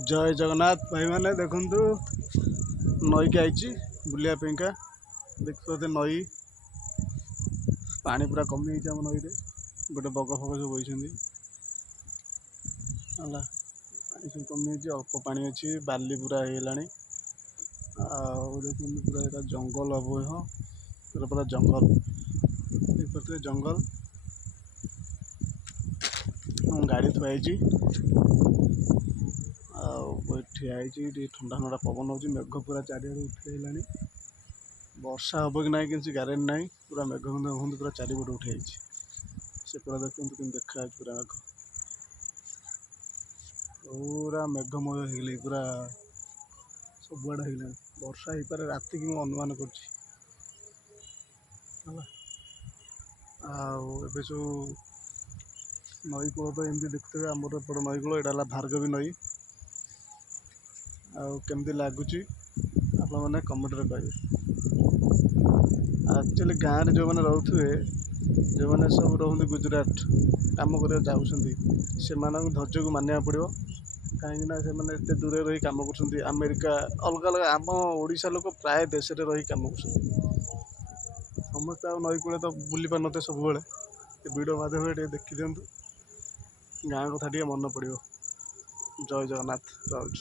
जय जगन्नाथ भाई मैंने देखु नई के आई बुलापाइका देखते नई पानी पूरा कमी आम नई गोटे बग फग सब बही पानी सब कमी अल्प पानी अच्छी बाली पूरा होगा देखते पूरा यहाँ जंगल हम पूरा पूरा जंगल देखते जंगल गाड़ी थुआई ठिया ठंडा ठंडा पवन हो मेघ पूरा चारिड़े उठेगा वर्षा हम कि ना कि गारेंटी ना पूरा मेघ बुंद पूरा चारिपटे उठाई से पूरा देखते कि देखा पूरा मेघ पूरा मेघमय हो पूरा सबुआड़े हो वर्षा हो पारे राति की अनुमान कर सब नई कूल तो एमती देखते आमर एपट नई कूल यहाँ भार्गवी नई आमती लगुच आपने कमेंट कहे एक्चुअली गाँव में जो मैंने रोथे जो मैंने सब रोते गुजरात कम कर धैर्य को मानिया पड़ो कहीं से दूर रही कम कर अमेरिका अलग अलग आम ओडिशा लोक प्राय देश में रही कम कर समस्त नई कूले तो बुली पार नते सब वीडियो माध्यम देखी दिंतु गाँ कथा मन पड़ो जय जगन्नाथ रोज।